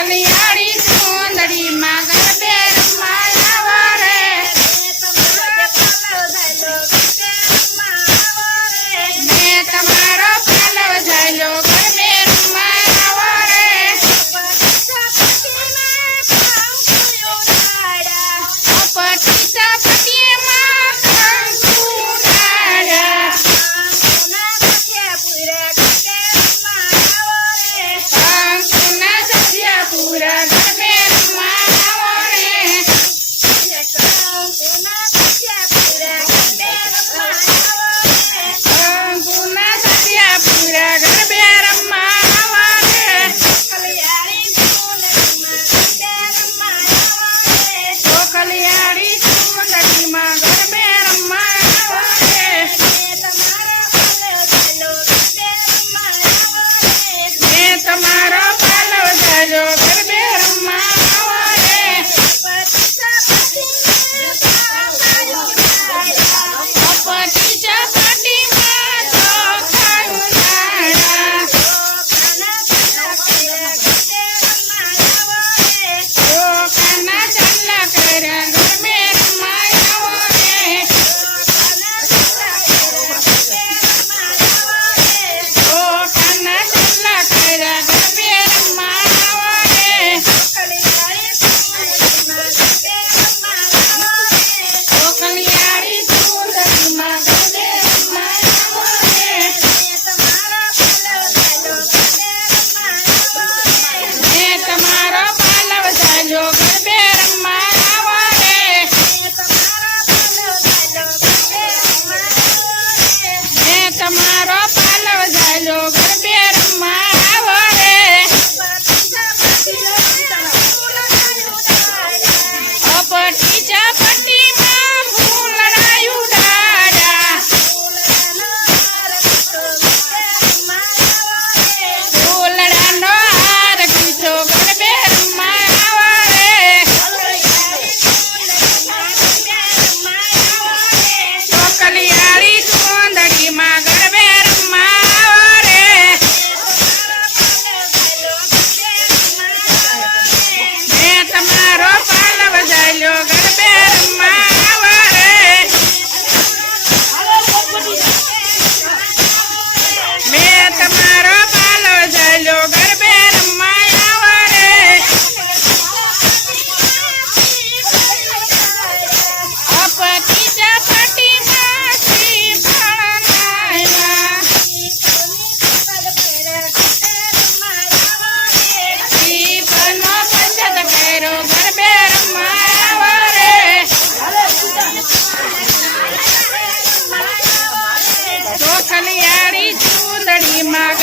ચોકલિયાળી ચુંદડીમાં ગરબે રમવા આવો રે મેં તમારો પાલવ ઝાલ્યો ગરબે રમવા આવો રે પટી ચપટીમાં કંકુ ઉડાડ્યા કંકુના સજ્યા પૂરા ગરબે રમવા આવો રે કંકુના સજ્યા પૂરા ગરબે રમવા આવો રે ચોકલિયાળી ચુંદડીમાં ગરબે રમવા આવો રે મેં તમારો પાલવ ઝાલ્યો ગરબે રમવા આવો રે પટી ચપટીમાં ચોખા ઉડાડ્યા ચોખાના ચાલ્યા કર્યા ગરબે રમવા આવો રે ચોખાના ચાલ્યા કર્યા ગરબે રમવા આવો રે ચોકલિયાળી ચુંદડીમાં ગરબે રમવા આવો રે મેં તમારો પાલવ ઝાલ્યો ગરબે રમવા આવો રે મેં તમારો પાલવ ઝાલ્યો ગરબે રમવા આવો રે પટી ચપટીમાં ફૂલડા ઉડાડ્યા ફૂલડાનો હાર ગૂંથો ગરબે રમવા આવો રે ચોકલિયાળી ચુંદડીમાં ગરબે રમવા આવો રે મેં તમારો પાલવ ઝાલ્યો ગરબે રમવા આવો રે મેં તમારો પાલવ ઝાલ્યો ગરબે રમવા આવો રે પટી ચપટીમાં શ્રીફળ નાખ્યા શ્રીફળનો પંચત કર્યો ગરબે રમવા આવો રે ચોકલિયાળી ચુંદડીમાં